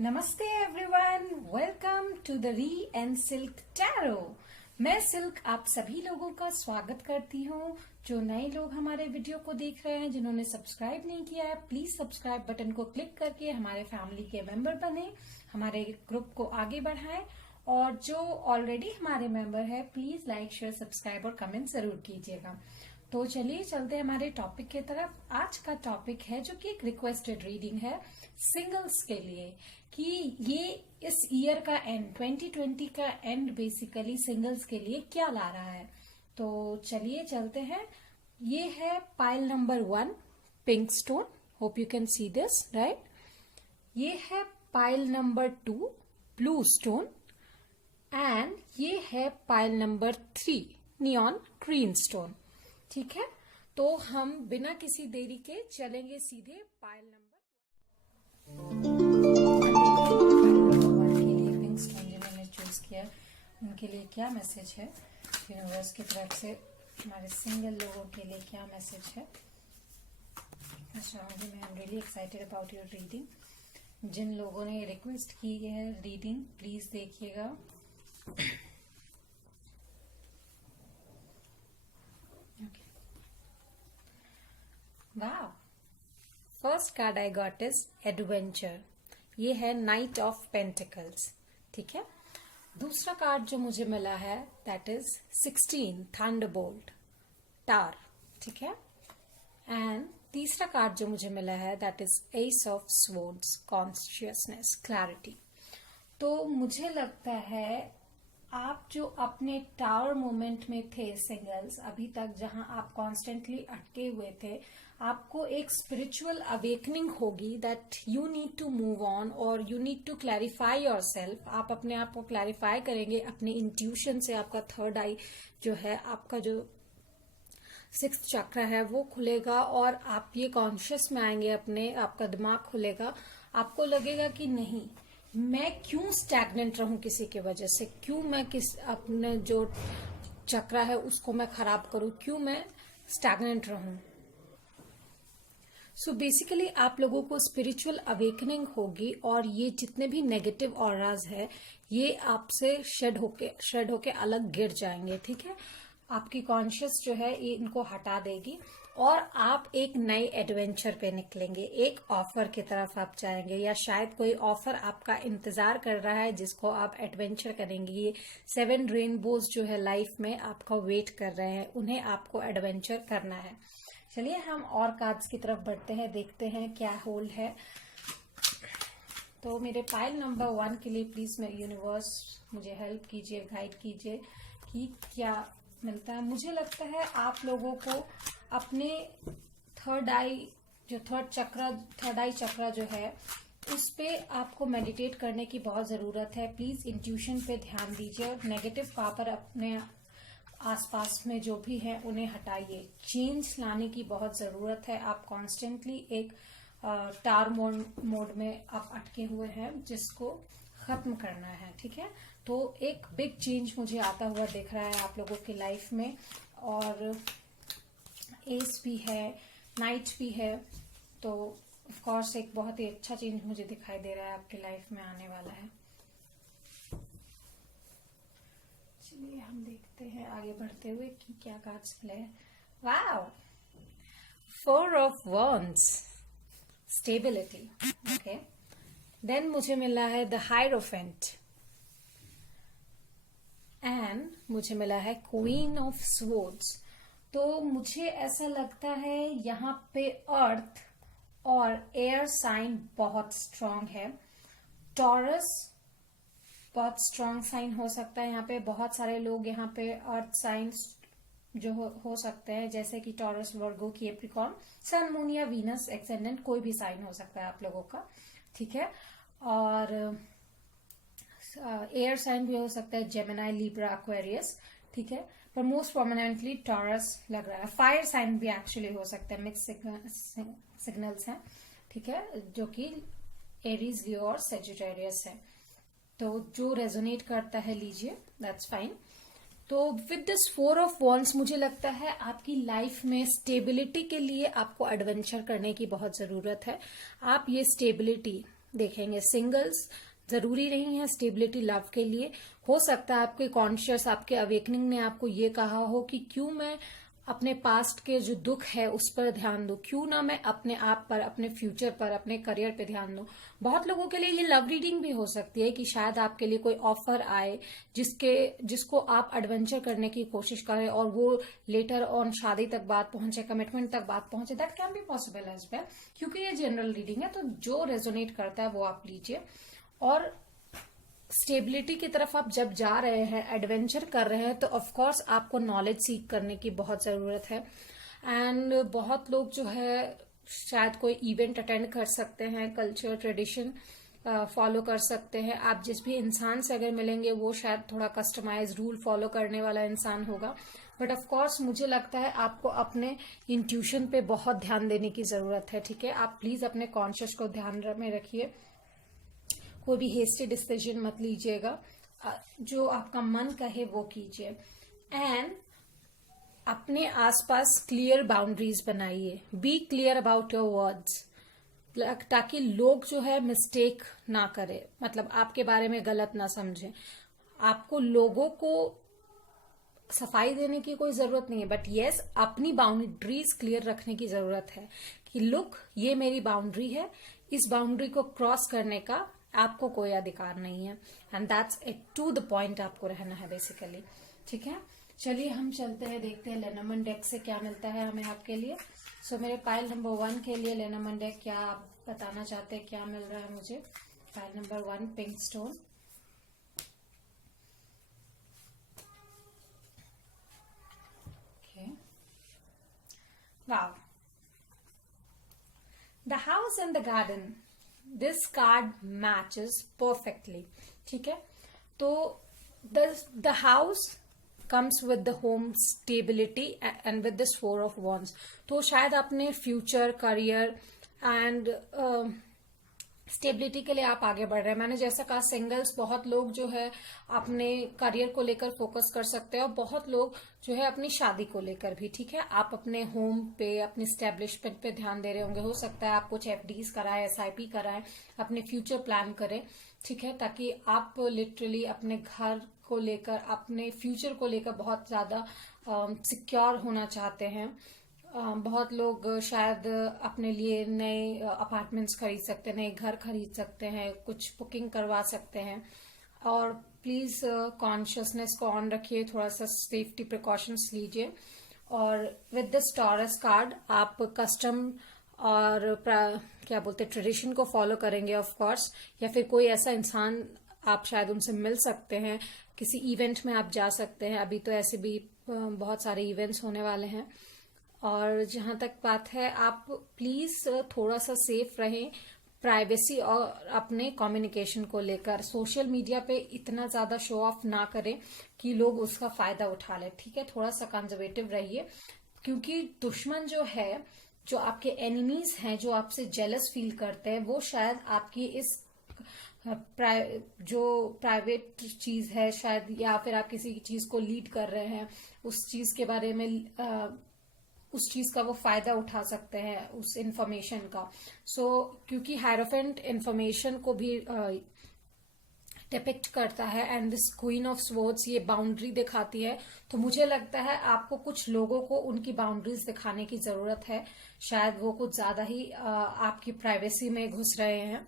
नमस्ते everyone, welcome to the Ree and Silk tarot. मैं silk आप सभी लोगों का स्वागत करती हूँ। जो नए लोग हमारे वीडियो को देख रहे हैं, जिन्होंने सब्सक्राइब नहीं किया है, प्लीज सब्सक्राइब बटन को क्लिक करके हमारे फैमिली के मेंबर बने, हमारे ग्रुप को आगे बढ़ाएं। और जो ऑलरेडी हमारे मेंबर है, प्लीज लाइक शेयर सब्सक्राइब और कमेंट जरूर कीजिएगा। तो चलिए चलते हैं हमारे टॉपिक की तरफ। आज का टॉपिक है जो कि एक रिक्वेस्टेड रीडिंग है सिंगल्स के लिए, कि ये इस ईयर का एंड 2020 का एंड बेसिकली सिंगल्स के लिए क्या ला रहा है। तो चलिए चलते हैं। ये है pile number 1 pink stone, hope you can see this right. ये है pile number 2 blue stone and ये है pile number 3 neon green stone. ठीक है, तो हम बिना किसी देरी के चलेंगे सीधे पाइल नंबर के लिए। पिंक स्टोन जिन्होंने चूज किया उनके लिए क्या मैसेज है यूनिवर्स की तरफ से, हमारे सिंगल लोगों के लिए क्या मैसेज है। अच्छा, मैं am really excited about your reading. जिन लोगों ने रिक्वेस्ट की है रीडिंग, प्लीज देखिएगा। वाह, first card I got is adventure. ये है नाइट ऑफ पेंटिकल्स। ठीक है, दूसरा कार्ड जो मुझे मिला है दैट इज 16 थंडरबोल्ट टार। ठीक है, एंड तीसरा कार्ड जो मुझे मिला है that is S of swords consciousness clarity. तो मुझे लगता है आप जो अपने टावर मोमेंट में थे सिंगल्स अभी तक, जहां आप कॉन्स्टेंटली अटके हुए थे, आपको एक स्पिरिचुअल अवेकनिंग होगी that you need to move on और you need to clarify yourself. आप अपने आप को क्लैरिफाई करेंगे अपने इंट्यूशन से। आपका थर्ड आई जो है, आपका जो 6th चक्र है वो खुलेगा और आप ये कॉन्शियस में आएंगे अपने, आपका दिमाग खुलेगा। आपको लगेगा कि नहीं, मैं क्यों स्टैग्नेंट रहूं किसी की वजह से, क्यों मैं अपने जो चक्र है उसको मैं खराब करूं, क्यों मैं स्टैग्नेंट रहूं। सो बेसिकली आप लोगों को स्पिरिचुअल अवेकनिंग होगी और ये जितने भी नेगेटिव ऑराज है ये आपसे शेड होके अलग गिर जाएंगे। ठीक है, आपकी कॉन्शियस जो है ये इनको हटा देगी और आप एक नए एडवेंचर पे निकलेंगे, एक ऑफर की तरफ आप जाएंगे, या शायद कोई ऑफर आपका इंतजार कर रहा है जिसको आप एडवेंचर करेंगे। ये 7 रेनबोज जो है लाइफ में आपका वेट कर रहे हैं, उन्हें आपको एडवेंचर करना है। चलिए हम और कार्ड्स की तरफ बढ़ते हैं, देखते हैं क्या होल्ड है। तो मेरे पाइल नंबर 1 के लिए प्लीज मेरे यूनिवर्स मुझे हेल्प कीजिए, गाइड कीजिए कि क्या मिलता है। मुझे लगता है आप लोगों को अपने थर्ड आई चक्र जो है उस पे आपको मेडिटेट करने की बहुत जरूरत है। प्लीज इंट्यूशन पे ध्यान दीजिए और नेगेटिव पावर अपने आसपास में जो भी है उन्हें हटाइए। चेंज लाने की बहुत जरूरत है। आप कॉन्स्टेंटली एक टार मोड में आप अटके हुए हैं जिसको खत्म करना है। ठीक है, तो एक बिग चेंज मुझे आता हुआ दिख रहा है आप लोगों की लाइफ में, और एस भी है, नाइट भी है, तो ऑफ कोर्स एक बहुत ही अच्छा चेंज मुझे दिखाई दे रहा है आपकी लाइफ में आने वाला है। चलिए हम देखते हैं आगे बढ़ते हुए कि क्या कार्ड्स मिले हैं। Wow, 4 of wands stability. Okay, then मुझे मिला है द हायरोफेंट एंड मुझे मिला है क्वीन ऑफ स्वॉर्ड्स। तो मुझे ऐसा लगता है यहाँ पे अर्थ और एयर साइन बहुत स्ट्रांग है। टॉरस बहुत स्ट्रांग साइन हो सकता है। यहाँ पे बहुत सारे लोग यहाँ पे अर्थ साइंस जो हो सकते हैं, जैसे कि टॉरस, वर्गो, कैप्रिकॉर्न, सन, मून या वीनस एक्सेंडेंट, कोई भी साइन हो सकता है आप लोगों का। ठीक है, और एयर साइन भी हो सकता है, जेमिनाई, लिब्रा, एक्वेरियस। ठीक है, पर मोस्ट प्रोमिनेंटली टॉरस लग रहा है। फायर साइन भी एक्चुअली हो सकता है, मिक्स सिग्नल्स हैं। ठीक है, जो कि एरीज, लियो और सेजिटेरियस है। तो जो रेजोनेट करता है लीजिए, दैट्स फाइन। तो विद दिस 4 ऑफ wands मुझे लगता है आपकी लाइफ में स्टेबिलिटी के लिए आपको एडवेंचर करने की बहुत जरूरत है। आप ये स्टेबिलिटी देखेंगे। सिंगल्स जरूरी नहीं है स्टेबिलिटी लव के लिए। हो सकता है आपके कॉन्शियस, आपके अवेकनिंग ने आपको ये कहा हो कि क्यों मैं अपने पास्ट के जो दुख है उस पर ध्यान दूं, क्यों ना मैं अपने आप पर, अपने फ्यूचर पर, अपने करियर पे ध्यान दूं। बहुत लोगों के लिए ये लव रीडिंग भी हो सकती है कि शायद आपके लिए कोई ऑफर आए जिसको आप एडवेंचर करने की कोशिश करें और वो लेटर ऑन शादी तक बात पहुंचे, कमिटमेंट तक बात पहुंचे। That can be possible as well, क्योंकि ये जनरल रीडिंग है, तो जो रेजोनेट करता है वो आप लीजिए। और स्टेबिलिटी की तरफ आप जब जा रहे हैं, एडवेंचर कर रहे हैं, तो ऑफ कोर्स आपको नॉलेज सीख करने की बहुत जरूरत है। एंड बहुत लोग जो है शायद कोई इवेंट अटेंड कर सकते हैं, कल्चर ट्रेडिशन फॉलो कर सकते हैं। आप जिस भी इंसान से अगर मिलेंगे वो शायद थोड़ा कस्टमाइज रूल फॉलो करने वाला इंसान होगा। बट ऑफ कोर्स मुझे लगता है आपको अपने इंट्यूशन पे बहुत ध्यान देने की जरूरत है। ठीक है, आप प्लीज अपने कॉन्शियस को ध्यान में रखिए। कोई भी हेस्टी डिसीजन मत लीजिएगा, जो आपका मन कहे वो कीजिए। एंड अपने आसपास क्लियर बाउंड्रीज बनाइए। Be clear about your words, ताकि लोग जो है मिस्टेक ना करे, मतलब आपके बारे में गलत ना समझे। आपको लोगों को सफाई देने की कोई जरूरत नहीं है, बट यस अपनी बाउंड्रीज क्लियर रखने की जरूरत है कि लुक, ये मेरी बाउंड्री है, इस बाउंड्री को क्रॉस करने का आपको कोई अधिकार नहीं है। And that's it, to the point आपको रहना है बेसिकली। ठीक है, चलिए हम चलते हैं, देखते हैं लेनोमन डेक से क्या मिलता है हमें आपके लिए। सो मेरे पाइल नंबर 1 के लिए लेनोमन डेक क्या आप बताना चाहते हैं, क्या मिल रहा है मुझे। Pile number 1, pink stone. Wow. The house and the garden. This card matches perfectly. ठीक है, तो the house comes with the home stability and with this 4 of wands. तो शायद अपने फ्यूचर, करियर एंड स्टेबिलिटी के लिए आप आगे बढ़ रहे हैं। मैंने जैसा कहा, सिंगल्स बहुत लोग जो है अपने करियर को लेकर फोकस कर सकते हैं, और बहुत लोग जो है अपनी शादी को लेकर भी। ठीक है, आप अपने होम पे, अपने स्टैब्लिशमेंट पे ध्यान दे रहे होंगे। हो सकता है आप कुछ एफडीज कराएं, एसआईपी कराएं, अपने फ्यूचर प्लान करें। ठीक है, ताकि आप लिटरली अपने घर को लेकर, अपने फ्यूचर को लेकर बहुत ज्यादा सिक्योर होना चाहते हैं। बहुत लोग शायद अपने लिए नए अपार्टमेंट्स खरीद सकते हैं, नए घर खरीद सकते हैं, कुछ बुकिंग करवा सकते हैं। और प्लीज कॉन्शियसनेस को ऑन रखिए, थोड़ा सा सेफ्टी प्रिकॉशंस लीजिए। और विद दिस टॉरस कार्ड आप कस्टम और क्या बोलते हैं, ट्रेडिशन को फॉलो करेंगे ऑफ कोर्स, या फिर कोई ऐसा इंसान आप शायद उनसे मिल सकते हैं, किसी इवेंट में आप जा सकते हैं। अभी तो ऐसे भी बहुत सारे इवेंट्स होने वाले हैं। और जहां तक बात है, आप प्लीज थोड़ा सा सेफ रहें, प्राइवेसी और अपने कम्युनिकेशन को लेकर। सोशल मीडिया पे इतना ज्यादा शो ऑफ ना करें कि लोग उसका फायदा उठा लें। ठीक है, थोड़ा सा कंजर्वेटिव रहिए, क्योंकि दुश्मन जो है, जो आपके एनिमीज हैं, जो आपसे जेलस फील करते हैं, वो शायद आपकी इस जो प्राइवेट चीज है शायद, या फिर आप किसी चीज को लीड कर रहे हैं, उस चीज के बारे में उस चीज का वो फायदा उठा सकते हैं, उस इंफॉर्मेशन का। क्योंकि हायरोफेंट इंफॉर्मेशन को भी डिपिक्ट करता है, and this queen of swords ये बाउंड्री दिखाती है। तो मुझे लगता है आपको कुछ लोगों को उनकी बाउंड्रीज दिखाने की जरूरत है। शायद वो कुछ ज्यादा ही आपकी प्राइवेसी में घुस रहे हैं।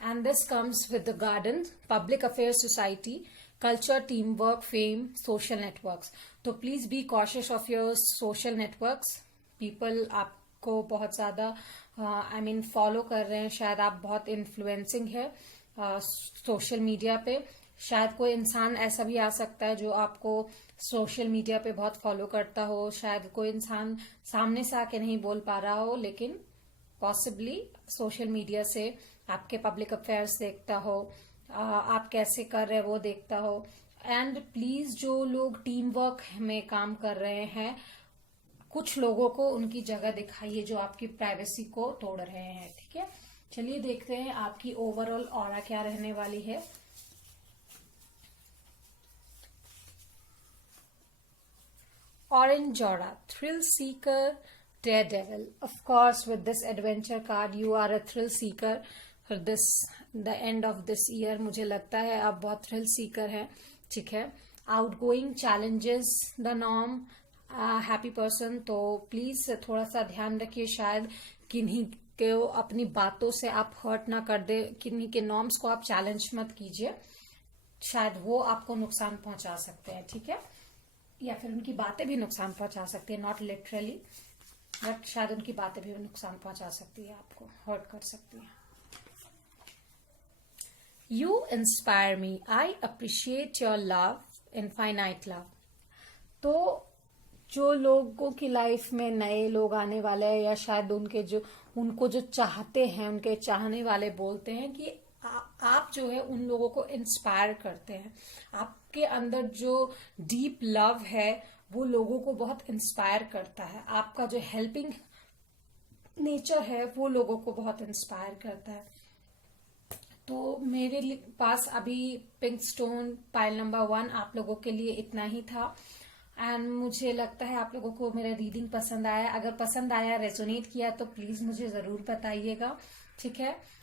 And this comes with the garden, public affair society, culture, team work, fame, social networks. तो please be cautious of your social networks. People आपको बहुत ज्यादा फॉलो कर रहे हैं, शायद आप बहुत इन्फ्लुएंसिंग है सोशल मीडिया पे। शायद कोई इंसान ऐसा भी आ सकता है जो आपको सोशल मीडिया पे बहुत फॉलो करता हो। शायद कोई इंसान सामने से आके नहीं बोल पा रहा हो, लेकिन पॉसिबली सोशल मीडिया से आपके पब्लिक अफेयर्स देखता हो, आप कैसे कर रहे हैं वो देखता हो। एंड प्लीज जो लोग टीम वर्क में काम कर रहे हैं, कुछ लोगों को उनकी जगह दिखाइए जो आपकी प्राइवेसी को तोड़ रहे हैं। ठीक है, चलिए देखते हैं आपकी ओवरऑल ऑरा क्या रहने वाली है। Orange Aura, Thrill Seeker, Daredevil. Of course, with this adventure card, you are a thrill seeker. For this the end of this year. मुझे लगता है आप बहुत थ्रिल सीकर हैं, ठीक है, outgoing, challenges the norm, happy person. तो प्लीज थोड़ा सा ध्यान रखिए, शायद किन्हीं को अपनी बातों से आप हर्ट ना कर दे, किन्हीं के नॉर्म्स को आप चैलेंज मत कीजिए, शायद वो आपको नुकसान पहुंचा सकते हैं, ठीक है, या फिर उनकी बातें भी नुकसान पहुंचा सकती है, नॉट लिटरली बट शायद उनकी बातें भी नुकसान पहुंचा सकती है, आपको हर्ट कर सकती है। You inspire me, I appreciate your love, infinite love. तो जो लोगों की लाइफ में नए लोग आने वाले हैं, या शायद उनको जो चाहते हैं, उनके चाहने वाले बोलते हैं कि आप जो है उन लोगों को इंस्पायर करते हैं, आपके अंदर जो डीप लव है वो लोगों को बहुत इंस्पायर करता है, आपका जो हेल्पिंग नेचर है वो लोगों को बहुत इंस्पायर करता है। तो मेरे पास अभी पिंक स्टोन पाइल नंबर 1 आप लोगों के लिए इतना ही था। एंड मुझे लगता है आप लोगों को मेरा रीडिंग पसंद आया। अगर पसंद आया, रेजोनेट किया, तो प्लीज मुझे जरूर बताइएगा, ठीक है।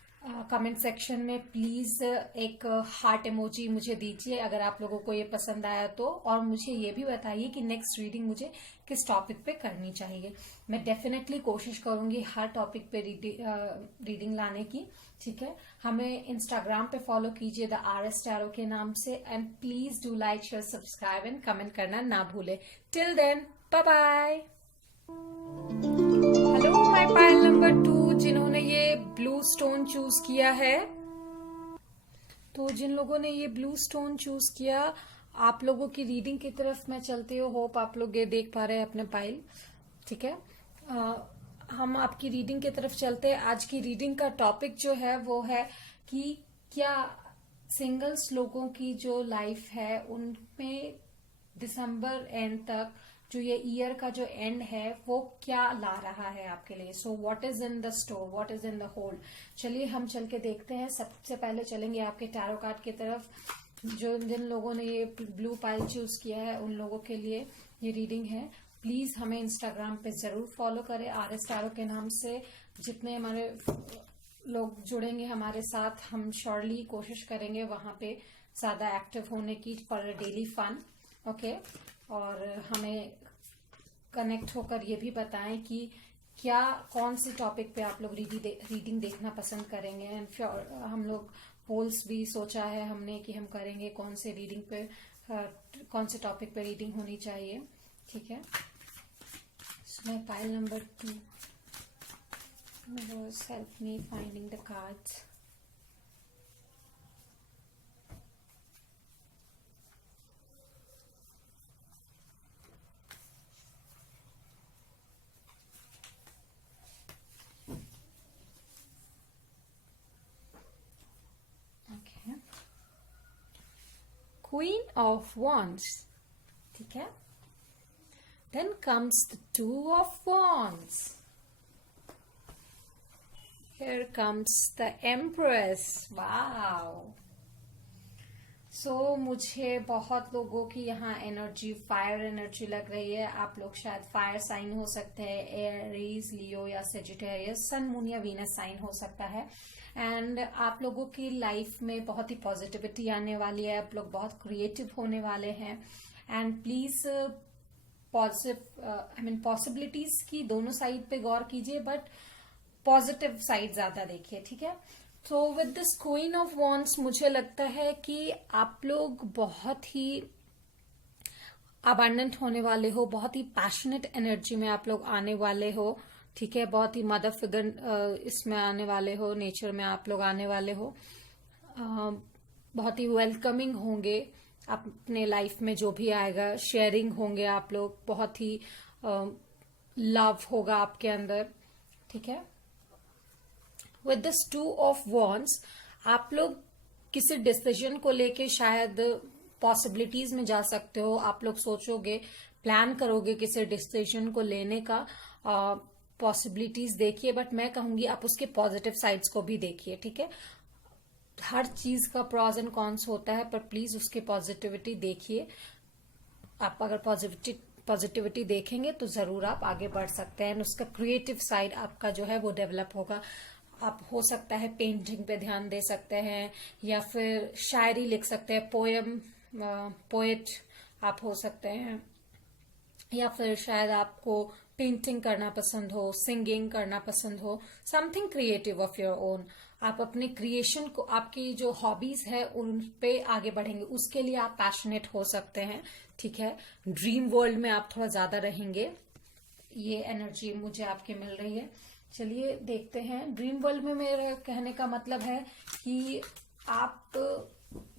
कमेंट सेक्शन में प्लीज एक हार्ट इमोजी मुझे दीजिए अगर आप लोगों को ये पसंद आया तो, और मुझे ये भी बताइए कि नेक्स्ट रीडिंग मुझे किस टॉपिक पे करनी चाहिए। मैं डेफिनेटली कोशिश करूंगी हर टॉपिक पे रीडिंग लाने की, ठीक है। हमें इंस्टाग्राम पे फॉलो कीजिए द RS Tarot के नाम से, and please do like, share, subscribe and comment करना ना भूले। Till then, bye bye. Hello my pile number 2 जिन्होंने ये ब्लू स्टोन चूज किया है, तो जिन लोगों ने ये ब्लू स्टोन चूज किया, आप लोगों की रीडिंग की तरफ मैं चलती हूँ। होप आप लोग ये देख पा रहे हैं अपने पाइल, ठीक है। हम आपकी रीडिंग की तरफ चलते हैं। आज की रीडिंग का टॉपिक जो है वो है कि क्या सिंगल्स लोगों की जो लाइफ है उनमें दिसंबर एंड तक जो ये ईयर का जो एंड है वो क्या ला रहा है आपके लिए। So what is in the store, what is in the hold. चलिए हम चल के देखते हैं। सबसे पहले चलेंगे आपके टैरो कार्ड की तरफ। जिन लोगों ने ये ब्लू पाइल चूज किया है उन लोगों के लिए ये रीडिंग है। प्लीज हमें इंस्टाग्राम पे जरूर फॉलो करें RS Tarot के नाम से। जितने हमारे लोग जुड़ेंगे हमारे साथ, हम श्योरली कोशिश करेंगे वहां पे ज्यादा एक्टिव होने की फॉर डेली फन, ओके। और हमें कनेक्ट होकर ये भी बताएं कि क्या कौन से टॉपिक पे आप लोग रीडिंग देखना पसंद करेंगे। एंड हम लोग पोल्स भी सोचा है हमने कि हम करेंगे कौन से रीडिंग पे कौन से टॉपिक पे रीडिंग होनी चाहिए, ठीक है। My pile number 2 was help me finding the cards. Okay. Queen of Wands, ठीक है। Then comes the 2 of Wands. Here comes the Empress. Wow. मुझे बहुत लोगों की यहाँ एनर्जी फायर एनर्जी लग रही है। आप लोग शायद फायर साइन हो सकते हैं, एरीज, लियो या सेजिटेरियस, सन, मून या वीनस साइन हो सकता है। एंड आप लोगों की लाइफ में बहुत ही पॉजिटिविटी आने वाली है, आप लोग बहुत क्रिएटिव होने वाले हैं। एंड प्लीज पॉसिबिलिटीज की दोनों साइड पे गौर कीजिए, बट पॉजिटिव साइड ज्यादा देखिए, ठीक है। तो with this queen of wands मुझे लगता है कि आप लोग बहुत ही अबंडेंट होने वाले हो, बहुत ही पैशनेट एनर्जी में आप लोग आने वाले हो, ठीक है। बहुत ही मदर फिगर इसमें आने वाले हो, नेचर में आप लोग आने वाले हो। बहुत ही वेलकमिंग होंगे अपने लाइफ में, जो भी आएगा शेयरिंग होंगे आप लोग, बहुत ही लव होगा आपके अंदर, ठीक है। विद दिस 2 of Wands आप लोग किसी डिसीजन को लेके शायद पॉसिबिलिटीज में जा सकते हो। आप लोग सोचोगे, प्लान करोगे किसी डिसीजन को लेने का, पॉसिबिलिटीज देखिए, बट मैं कहूंगी आप उसके पॉजिटिव साइड्स को भी देखिए, ठीक है। हर चीज का प्रॉज एंड कॉन्स होता है, पर प्लीज उसके पॉजिटिविटी देखिए। आप अगर पॉजिटिविटी देखेंगे तो जरूर आप आगे बढ़ सकते हैं, उसका क्रिएटिव साइड आपका जो है वो डेवलप होगा। आप हो सकता है पेंटिंग पे ध्यान दे सकते हैं, या फिर शायरी लिख सकते हैं, पोएट आप हो सकते हैं, या फिर शायद आपको पेंटिंग करना पसंद हो, सिंगिंग करना पसंद हो, something creative of your own. आप अपने क्रिएशन को, आपकी जो हॉबीज है उन पे आगे बढ़ेंगे, उसके लिए आप पैशनेट हो सकते हैं। ठीक है, ड्रीम वर्ल्ड में आप थोड़ा ज्यादा रहेंगे, ये एनर्जी मुझे आपके मिल रही है। चलिए देखते हैं। ड्रीम वर्ल्ड में मेरा कहने का मतलब है कि आप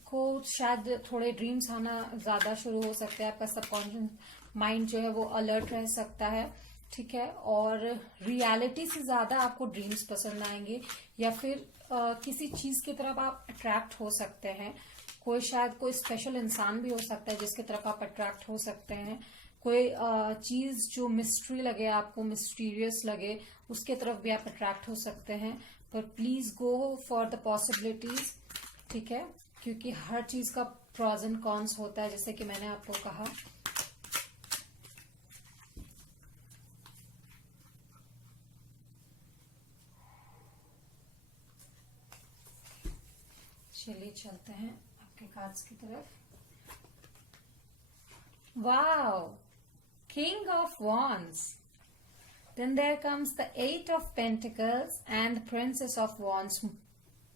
को शायद थोड़े ड्रीम्स आना ज्यादा शुरू हो सकते हैं, आपका सबकॉन्शियस माइंड जो है वो अलर्ट रह सकता है। ठीक है, और रियलिटी से ज्यादा आपको ड्रीम्स पसंद आएंगे, या फिर किसी चीज की तरफ आप अट्रैक्ट हो सकते हैं। कोई शायद कोई स्पेशल इंसान भी हो सकता है जिसकी तरफ आप अट्रैक्ट हो सकते हैं। कोई चीज जो मिस्ट्री लगे, आपको मिस्टीरियस लगे, उसके तरफ भी आप अट्रैक्ट हो सकते हैं। पर please go for the possibilities. ठीक है, क्योंकि हर चीज का प्रॉज एंड कॉन्स होता है, जैसे कि मैंने आपको कहा। चलिए चलते हैं आपके कार्ड्स की तरफ। Wow, king of wands, then there comes the 8 of pentacles and princess of wands.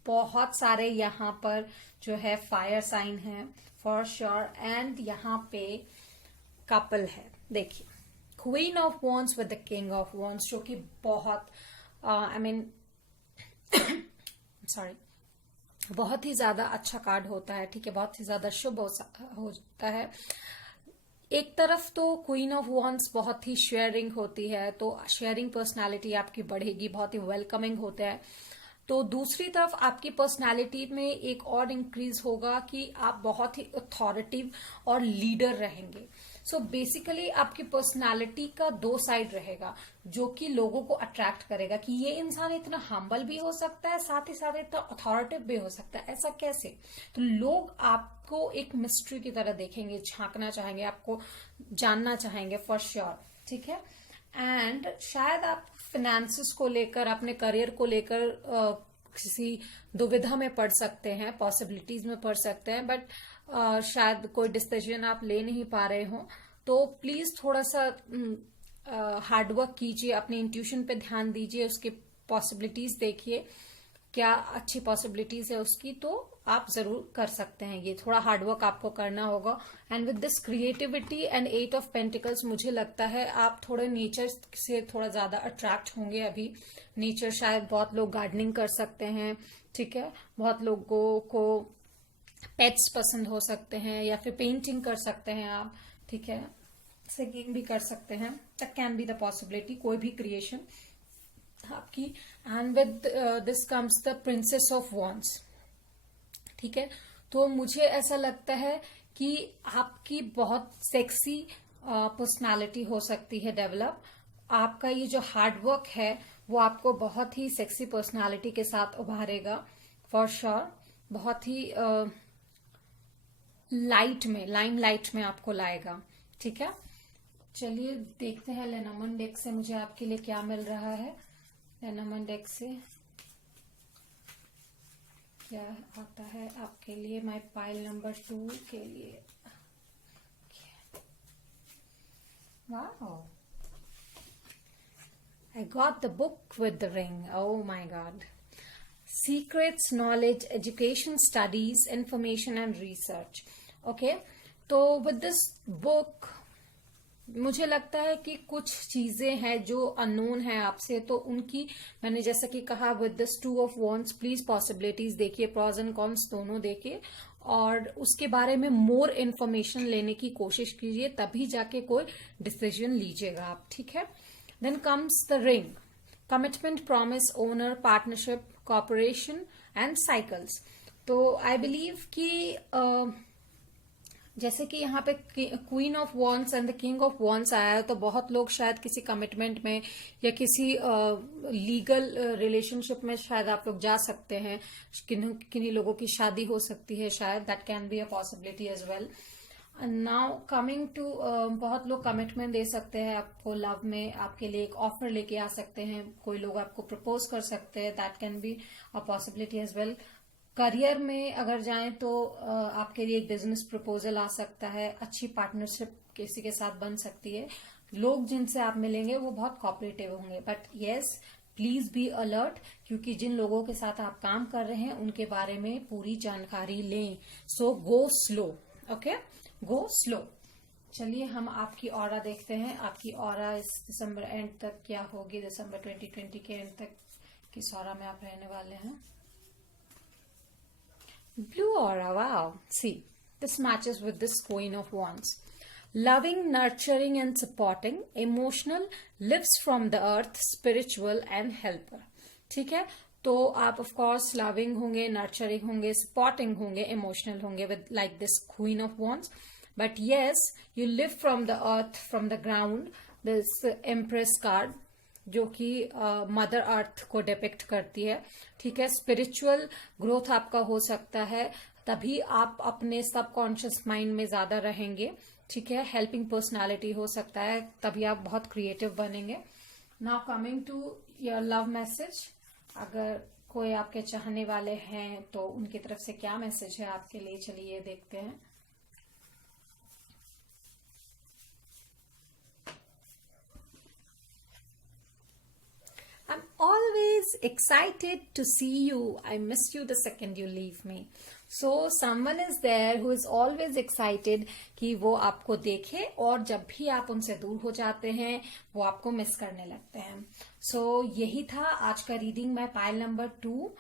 बहुत सारे यहाँ पर जो है फायर साइन है फॉर श्योर, एंड यहाँ पे कपल है। देखिए, queen of wands with the king of wands, जो कि बहुत सॉरी, बहुत ही ज्यादा अच्छा कार्ड होता है। ठीक है, बहुत ही ज्यादा शुभ होता है। एक तरफ तो क्वीन ऑफ वॉन्ड्स बहुत ही शेयरिंग होती है, तो शेयरिंग पर्सनालिटी आपकी बढ़ेगी, बहुत ही वेलकमिंग होता है। तो दूसरी तरफ आपकी पर्सनालिटी में एक और इंक्रीज होगा कि आप बहुत ही अथॉरिटिव और लीडर रहेंगे। सो बेसिकली आपकी पर्सनालिटी का दो साइड रहेगा, जो कि लोगों को अट्रैक्ट करेगा कि ये इंसान इतना हम्बल भी हो सकता है, साथ ही साथ इतना अथॉरिटिव भी हो सकता है। ऐसा कैसे? तो लोग आपको एक मिस्ट्री की तरह देखेंगे, झांकना चाहेंगे, आपको जानना चाहेंगे फॉर श्योर। ठीक है, एंड शायद आप फिनेंसेस को लेकर, अपने करियर को लेकर किसी दुविधा में पड़ सकते हैं, पॉसिबिलिटीज में पड़ सकते हैं, बट शायद कोई डिसीजन आप ले नहीं पा रहे हो। तो प्लीज थोड़ा सा हार्डवर्क कीजिए, अपने इंट्यूशन पे ध्यान दीजिए, उसके पॉसिबिलिटीज देखिए, क्या अच्छी पॉसिबिलिटीज है उसकी, तो आप जरूर कर सकते हैं। ये थोड़ा हार्डवर्क आपको करना होगा। And with this creativity and 8 of pentacles, मुझे लगता है आप थोड़े नेचर से थोड़ा ज्यादा अट्रैक्ट होंगे अभी। नेचर, शायद बहुत लोग गार्डनिंग कर सकते हैं। ठीक है, बहुत लोगों को पेट्स पसंद हो सकते हैं, या फिर पेंटिंग कर सकते हैं आप। ठीक है, सिंगिंग भी कर सकते हैं, that can be the possibility, कोई भी क्रिएशन आपकी। And with this comes the princess of wands. ठीक है, तो मुझे ऐसा लगता है कि आपकी बहुत सेक्सी पर्सनालिटी हो सकती है डेवलप। आपका ये जो हार्डवर्क है वो आपको बहुत ही सेक्सी पर्सनालिटी के साथ उभारेगा फॉर श्योर। बहुत ही लाइम लाइट में आपको लाएगा। ठीक है, चलिए देखते हैं लेनोमन डेक से मुझे आपके लिए क्या मिल रहा है। लेनोमन डेक से क्या आता है आपके लिए, माय पाइल नंबर 2 के लिए। Wow, I got the book with the ring. Oh my God. Secrets, knowledge, education, studies, information and research. Okay. तो with this book मुझे लगता है कि कुछ चीजें हैं जो अननोन है आपसे, तो उनकी मैंने जैसा कि कहा with this 2 of wands, please possibilities देखिए, प्रॉज एंड कॉन्स दोनों देखिए, और उसके बारे में मोर इन्फॉर्मेशन लेने की कोशिश कीजिए, तभी जाके कोई डिसीजन लीजिएगा आप। ठीक है, then comes the ring, commitment, promise, honour, partnership, cooperation and cycles. तो आई बिलीव कि जैसे कि यहाँ पे queen of wands and the king of wands आया है, तो बहुत लोग शायद किसी कमिटमेंट में या किसी लीगल रिलेशनशिप में शायद आप लोग जा सकते हैं। किन्हीं लोगों की शादी हो सकती है शायद, that can be a possibility as well. Now coming to, बहुत लोग कमिटमेंट दे सकते हैं आपको लव में, आपके लिए एक ऑफर लेके आ सकते हैं, कोई लोग आपको प्रपोज कर सकते हैं, that can be a possibility as well. Career में अगर जाएं तो आपके लिए एक बिजनेस प्रपोजल आ सकता है, अच्छी पार्टनरशिप किसी के साथ बन सकती है, लोग जिनसे आप मिलेंगे वो बहुत कोऑपरेटिव होंगे, but yes please be alert, क्योंकि जिन लोगों के साथ आप काम कर रहे हैं उनके बारे में पूरी जानकारी लें। So go slow, okay, go slow. चलिए हम आपकी ऑरा देखते हैं, आपकी ऑरा इस दिसंबर एंड तक क्या होगी, दिसंबर 2020 के एंड तक किस ऑरा में आप रहने वाले हैं। Blue aura, wow. See, this matches with this Queen of Wands. Loving, nurturing and supporting, emotional, lives from the earth, spiritual and helper. ठीक है, तो आप ऑफ कोर्स लविंग होंगे, नर्चरिंग होंगे, सपोर्टिंग होंगे, इमोशनल होंगे with like this queen of wands, but yes you live from the earth, from the ground, this empress card जो कि मदर अर्थ को डिपिक्ट करती है, ठीक है। स्पिरिचुअल ग्रोथ आपका हो सकता है, तभी आप अपने सबकॉन्शियस माइंड में ज्यादा रहेंगे, ठीक है। हेल्पिंग पर्सनालिटी हो सकता है, तभी आप बहुत क्रिएटिव बनेंगे। Now coming to your love message, अगर कोई आपके चाहने वाले हैं तो उनकी तरफ से क्या मैसेज है आपके लिए, चलिए देखते हैं। I'm always excited to see you. I miss you the second you leave me. So someone is there who is always excited कि वो आपको देखे, और जब भी आप उनसे दूर हो जाते हैं वो आपको मिस करने लगते हैं। So यही था आज का रीडिंग में pile number 2।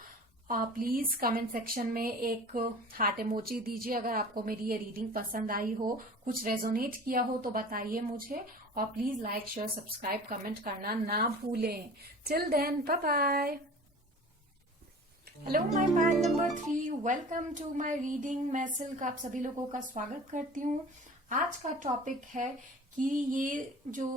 Please comment section में एक हार्ट इमोजी दीजिए अगर आपको मेरी ये रीडिंग पसंद आई हो, कुछ रेजोनेट किया हो तो बताइए मुझे, और please like share subscribe comment करना ना भूलें। Till then bye bye. Hello my pile number 3, welcome to my reading. मैं सिल्क आप सभी लोगों का स्वागत करती हूँ। आज का टॉपिक है कि ये जो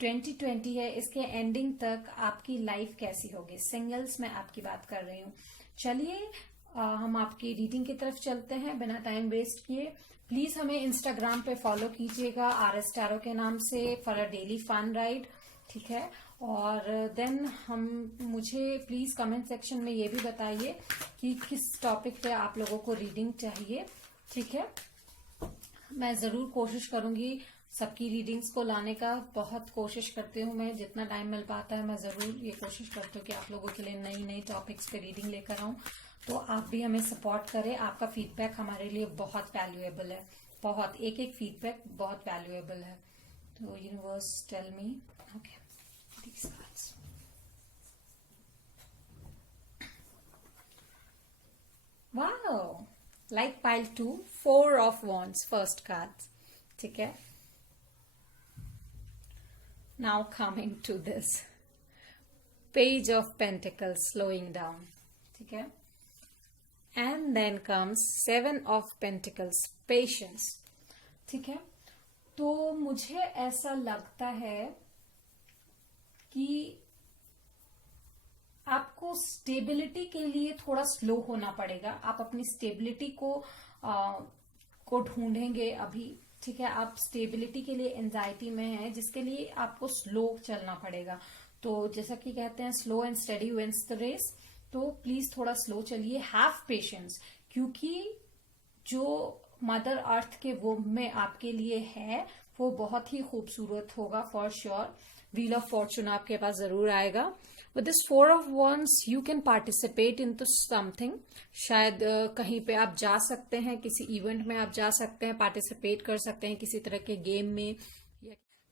2020 है इसके एंडिंग तक आपकी लाइफ कैसी होगी, सिंगल्स में आपकी बात कर रही हूँ। चलिए हम आपकी रीडिंग की तरफ चलते हैं बिना टाइम वेस्ट किए। प्लीज हमें इंस्टाग्राम पे फॉलो कीजिएगा RS टैरो के नाम से, for a daily fun ride, ठीक है। और देन मुझे प्लीज कमेंट सेक्शन में ये भी बताइए कि किस टॉपिक पे आप लोगों को रीडिंग चाहिए, ठीक है। मैं जरूर कोशिश करूंगी सबकी रीडिंग्स को लाने का, बहुत कोशिश करती हूँ मैं, जितना टाइम मिल पाता है मैं जरूर ये कोशिश करती हूँ कि आप लोगों के लिए नई नई टॉपिक्स पे रीडिंग लेकर आऊं। तो आप भी हमें सपोर्ट करें, आपका फीडबैक हमारे लिए बहुत वैल्यूएबल है, बहुत, एक एक फीडबैक बहुत वैल्यूएबल है। तो universe tell me, okay these cards. Wow, like pile 2, 4 of wands, first cards, ठीक है। Now coming to this page of pentacles, slowing down, ठीक है। And then comes 7 of pentacles, patience, ठीक है। तो मुझे ऐसा लगता है कि आपको स्टेबिलिटी के लिए थोड़ा स्लो होना पड़ेगा, आप अपनी स्टेबिलिटी को ढूंढेंगे अभी, ठीक है। आप स्टेबिलिटी के लिए एंजाइटी में हैं, जिसके लिए आपको स्लो चलना पड़ेगा। तो जैसा कि कहते हैं slow and steady wins the race, तो प्लीज थोड़ा स्लो चलिए, हैव पेशेंस, क्योंकि जो मदर अर्थ के वोम में आपके लिए है वो बहुत ही खूबसूरत होगा for sure. Wheel of fortune आपके पास जरूर आएगा। With this 4 of wands you can participate in to something, शायद कहीं पे आप जा सकते हैं, किसी इवेंट में आप जा सकते हैं, पार्टिसिपेट कर सकते हैं किसी तरह के गेम में,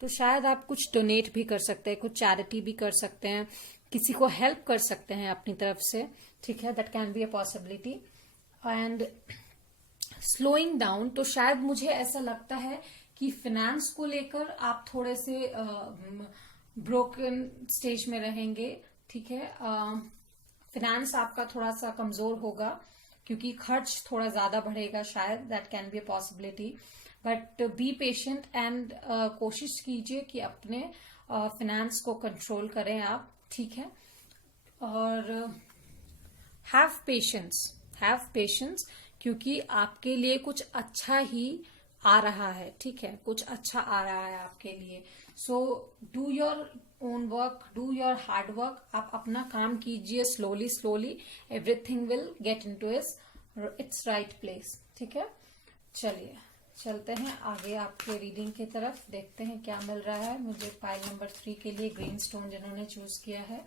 तो शायद आप कुछ डोनेट भी कर सकते हैं, कुछ चैरिटी भी कर सकते हैं, किसी को हेल्प कर सकते हैं अपनी तरफ से, ठीक है। That can be a possibility. And slowing down, तो शायद मुझे ऐसा लगता है कि फिनेंस को लेकर आप थोड़े से ब्रोकन स्टेज में रहेंगे, ठीक है। फिनेंस आपका थोड़ा सा कमजोर होगा क्योंकि खर्च थोड़ा ज्यादा बढ़ेगा शायद, that can be a possibility, but be patient and कोशिश कीजिए कि अपने फिनेंस को कंट्रोल करें आप, ठीक है। और हैव पेशेंस क्योंकि आपके लिए कुछ अच्छा ही आ रहा है, ठीक है, कुछ अच्छा आ रहा है आपके लिए। So do your own work, do your hard work, आप अपना काम कीजिए slowly slowly, everything will get into its right place, ठीक है। चलिए चलते हैं आगे आपके रीडिंग की तरफ, देखते हैं क्या मिल रहा है मुझे पाइल नंबर 3 के लिए, ग्रीन स्टोन जिन्होंने चूज किया है।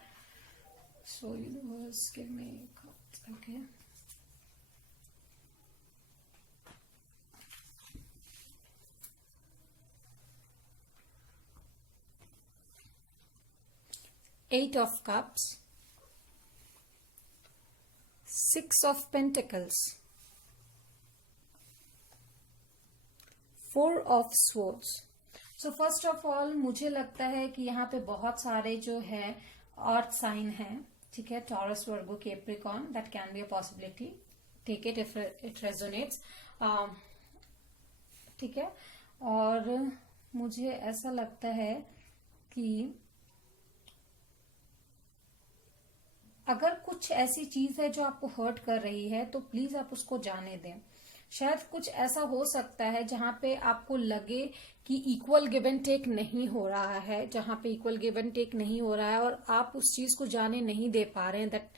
सो universe give me okay, Eight of Cups, Six of Pentacles, Four of Swords। So first of all मुझे लगता है कि यहाँ पे बहुत सारे जो है अर्थ साइन है, ठीक है, Taurus, Virgo, Capricorn, that can be a possibility, take it if it resonates, ठीक है। और मुझे ऐसा लगता है कि अगर कुछ ऐसी चीज है जो आपको हर्ट कर रही है तो प्लीज आप उसको जाने दें। शायद कुछ ऐसा हो सकता है जहां पे आपको लगे कि इक्वल गिव एंड टेक नहीं हो रहा है, जहां पे इक्वल गिव एंड टेक नहीं हो रहा है और आप उस चीज को जाने नहीं दे पा रहे हैं। दैट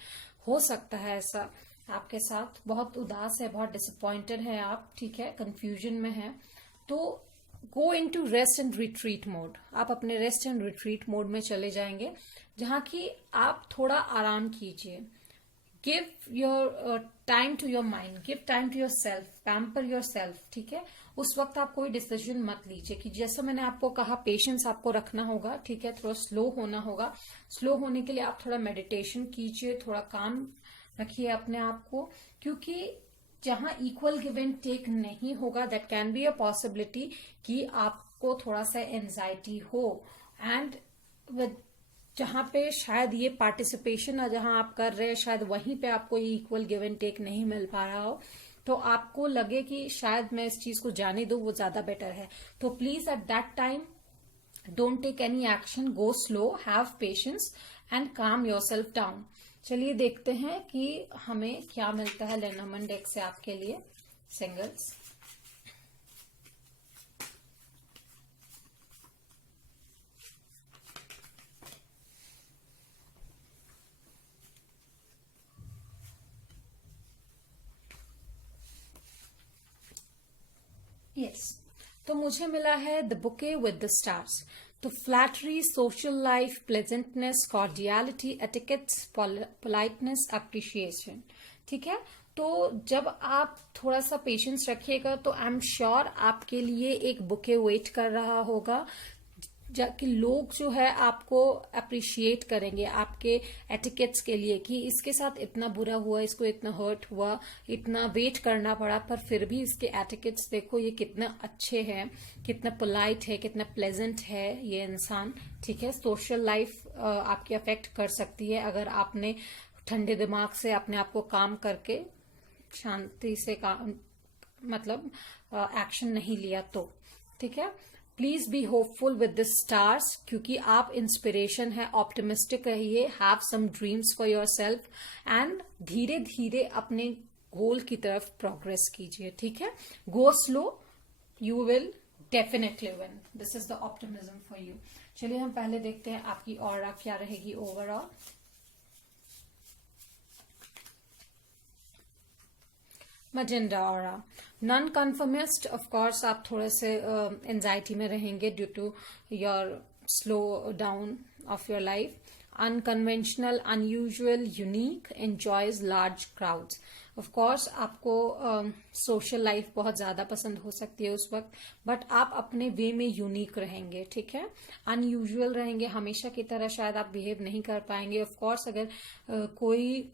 हो सकता है ऐसा आपके साथ, बहुत उदास है, बहुत डिसअपॉइंटेड है आप, ठीक है, कंफ्यूजन में है, तो go into rest and retreat mode. आप अपने रेस्ट एंड रिट्रीट मोड में चले जाएंगे जहां की आप थोड़ा आराम कीजिए। Give your time to your mind, give time to yourself, pamper yourself, ठीक है। उस वक्त आप कोई डिसीजन मत लीजिए कि जैसा मैंने आपको कहा पेशेंस आपको रखना होगा, ठीक है, थोड़ा स्लो होना होगा। स्लो होने के लिए आप थोड़ा मेडिटेशन कीजिए, थोड़ा काम रखिए अपने आप को, क्योंकि जहां इक्वल गिव एंड टेक नहीं होगा that can be a possibility कि आपको थोड़ा सा एंजाइटी हो, एंड विद जहां पे शायद ये पार्टिसिपेशन जहां आप कर रहे हैं शायद वहीं पे आपको ये इक्वल गिव एंड टेक नहीं मिल पा रहा हो, तो आपको लगे कि शायद मैं इस चीज को जाने दूं, वो ज्यादा बेटर है। तो please at that time don't take any action, go slow, have patience and calm yourself down. चलिए देखते हैं कि हमें क्या मिलता है लेनोर्मैंड डेक से आपके लिए सिंगल्स। यस, तो मुझे मिला है the bouquet with the stars. तो flattery, social life, pleasantness, cordiality, etiquettes, politeness, appreciation, ठीक है। तो जब आप थोड़ा सा पेशेंस रखिएगा तो आई एम श्योर आपके लिए एक बुके वेट कर रहा होगा, कि लोग जो है आपको अप्रिशिएट करेंगे आपके एटिकेट्स के लिए, कि इसके साथ इतना बुरा हुआ, इसको इतना हर्ट हुआ, इतना वेट करना पड़ा, पर फिर भी इसके एटिकेट्स देखो ये कितना अच्छे हैं, कितना पोलाइट है, कितना प्लेजेंट है ये इंसान, ठीक है। सोशल लाइफ आपकी अफेक्ट कर सकती है अगर आपने ठंडे दिमाग से अपने आप को काम करके शांति से काम मतलब एक्शन नहीं लिया तो, ठीक है। Please be hopeful with the stars, क्योंकि आप इंस्पिरेशन है, ऑप्टिमिस्टिक रहिए, have some dreams for yourself and धीरे धीरे अपने गोल की तरफ प्रोग्रेस कीजिए, ठीक है। Go slow, you will definitely win, this is the optimism for you. चलिए हम पहले देखते हैं आपकी ऑरा क्या रहेगी overall. Magenta aura, non conformist, of course आप थोड़े से एंजाइटी में रहेंगे due to your slow down of your life. Unconventional, unusual, unique, enjoys large crowds. Of course आपको सोशल लाइफ बहुत ज्यादा पसंद हो सकती है उस वक्त, बट आप अपने वे में यूनिक रहेंगे, ठीक है। अनयूजुअल रहेंगे, हमेशा की तरह शायद आप बिहेव नहीं कर पाएंगे। ऑफ कोर्स अगर कोई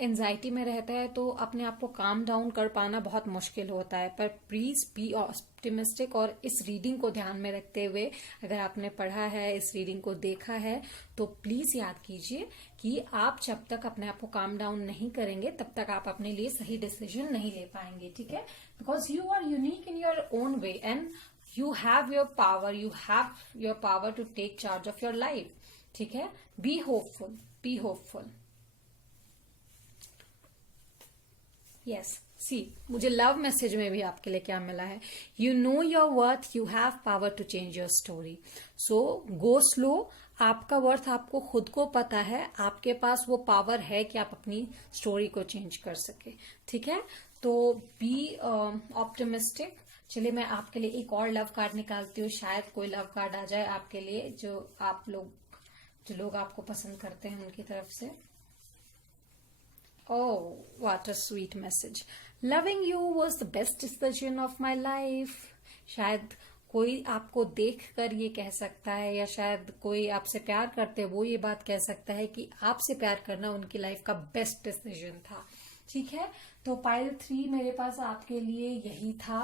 एंजाइटी में रहता है तो अपने आप को काम डाउन कर पाना बहुत मुश्किल होता है, पर प्लीज बी ऑप्टिमिस्टिक। और इस रीडिंग को ध्यान में रखते हुए अगर आपने पढ़ा है, इस रीडिंग को देखा है, तो प्लीज याद कीजिए कि आप जब तक अपने आप को काम डाउन नहीं करेंगे तब तक आप अपने लिए सही डिसीजन नहीं ले पाएंगे, ठीक है। Because you are unique in your own way and you have your power to take charge of your life, ठीक है। Be hopeful, be hopeful. Yes, see मुझे लव मैसेज में भी आपके लिए क्या मिला है, you know your worth, you have power to change your story, so go slow. आपका वर्थ आपको खुद को पता है, आपके पास वो पावर है कि आप अपनी स्टोरी को चेंज कर सके। ठीक है, तो बी ऑप्टिमिस्टिक। चलिए मैं आपके लिए एक और लव कार्ड निकालती हूँ, शायद कोई लव कार्ड आ जाए आपके लिए जो लोग आपको पसंद करते हैं उनकी तरफ से। Oh, what a sweet message. Loving you was the best decision of my life. शायद कोई आपको देखकर ये कह सकता है, या शायद कोई आपसे प्यार करते हैं वो ये बात कह सकता है कि आपसे प्यार करना उनकी लाइफ का बेस्ट डिसीजन था। ठीक है, तो पाइल 3 मेरे पास आपके लिए यही था।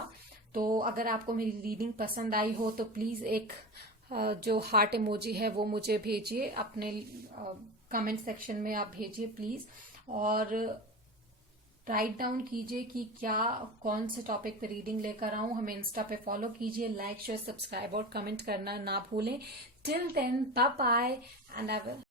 तो अगर आपको मेरी रीडिंग पसंद आई हो तो प्लीज एक जो हार्ट इमोजी है वो मुझे भेजिए, अपने कमेंट सेक्शन में आप भेजिए प्लीज, और राइट डाउन कीजिए कि क्या कौन से टॉपिक पे रीडिंग लेकर आऊं। हमें इंस्टा पे फॉलो कीजिए, लाइक शेयर सब्सक्राइब और कमेंट करना ना भूलें। Till then bye bye, and I will